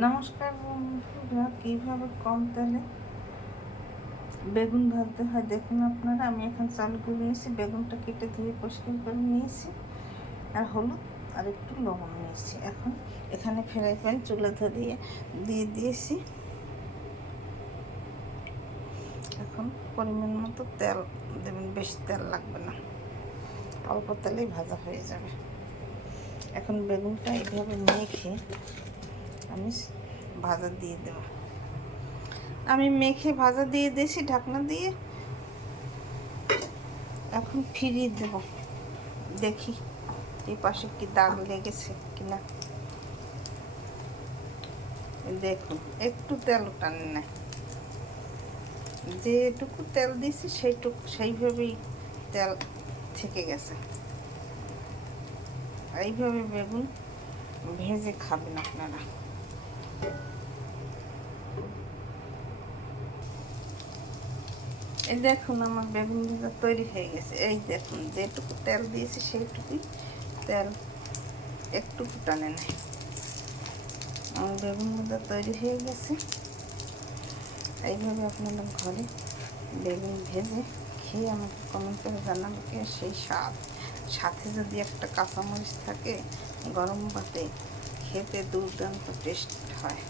নমস্কার বন্ধুরা, কীভাবে কম তেলে বেগুন ভাজতে হয় দেখুন আপনারা। আমি এখন চালু করে নিয়েছি, বেগুনটা কেটে ধুয়ে পরিষ্কার করে নিয়েছি, আর হলুদ আর একটু লবণ নিয়েছি। এখন এখানে ফ্রাই প্যান চুলা ধরিয়ে দিয়ে দিয়েছি। এখন পরিমাণ মতো তেল দেবেন, বেশি তেল লাগবে না, অল্প তেলেই ভাজা হয়ে যাবে। এখন বেগুনটা এইভাবে মেখে আমি ভাজা দিয়ে দেব। আমি মেখে ভাজা দিয়ে দিয়েছি ঢাকনা দিয়ে। এখন ফিরিয়ে দেব, দেখি এই পাশে কি দাগ লেগেছে কিনা। দেখুন একটু তেল টানে না, যেটুকু তেল দিয়েছি সেইভাবেই তেল থেকে গেছে। এইভাবে বেগুন ভেজে খাবেন আপনারা। এই দেখুন আমার বেগুন ভাজা তৈরি হয়ে গেছে। এই দেখুন যেটুকু তেল দিয়েছি সেইটুকুই তেল, একটুকু টানে নাই। আমার বেগুন ভাজা তৈরি হয়ে গেছে। এইভাবে আপনারা ঘরে বেগুন ভেজে খেয়ে আমাকে কমেন্ট করে জানাবেন সেই স্বাদ। সাথে যদি একটা কাঁচামরিচ থাকে গরম ভাতে খেতে দুর্দান্ত টেস্ট হয়।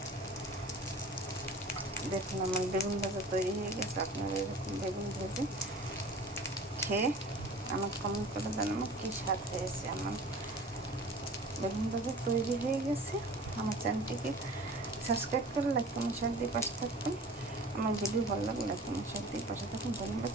দেখুন আমার বেগুন ভাজা তৈরি হয়ে গেছে। আপনারা এরকম বেগুন ভেজে খেয়ে আমাকে কমেন্ট করে জানাবেন কী স্বাদ হয়েছে। আমার বেগুন ভাজা তৈরি হয়ে গেছে। আমার চ্যানেলটিকে সাবস্ক্রাইব করে লাইক কমেন্ট শেয়ার দিয়ে পাশে থাকবেন। আমার ভিডিও ভালো লাগলে লাইক কমেন্ট শেয়ার দিয়ে পাশে থাকুন। ধন্যবাদ।